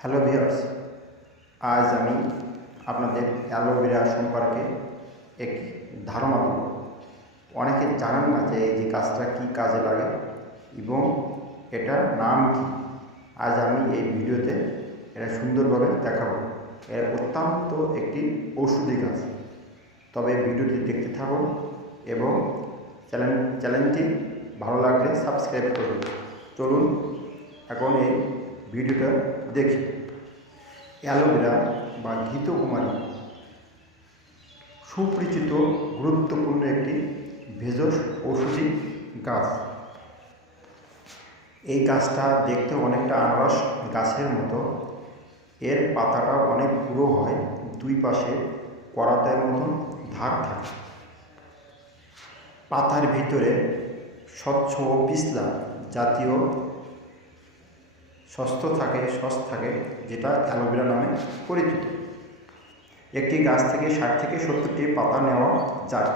Hello viewers, আজ আমি আপনাদের অ্যালোভেরা সম্পর্কে একটি ধারণা দেব। অনেকে জানেন না যে এই গাছটা কী কাজে লাগে এবং এটার নাম কী। আজ আমি এই ভিডিওতে এটা সুন্দরভাবে দেখাবো। এর অত্যন্ত একটি ঔষধি গাছ। তবে ভিডিওটি দেখতে থাকুন এবং চ্যানেলটি ভালো লাগলে সাবস্ক্রাইব করুন। চলুন এখন এই ভিডিওটা দেখি। অ্যালোভেরা বা ঘৃতকুমারী সুপরিচিত গুরুত্বপূর্ণ একটি ভেষজ ঔষধি গাছ। এই গাছটা দেখতে অনেকটা আনারস গাছের মতো। এর পাতাটা অনেক পুরো হয়, দুই পাশে করাতের মতন ধার থাকে। পাতার ভিতরে স্বচ্ছ ও পিছলা জাতীয় সস থাকে, যেটা অ্যালোভেরা নামে পরিচিত। একটি গাছ থেকে 60 থেকে 70টি পাতা নেওয়া যায়।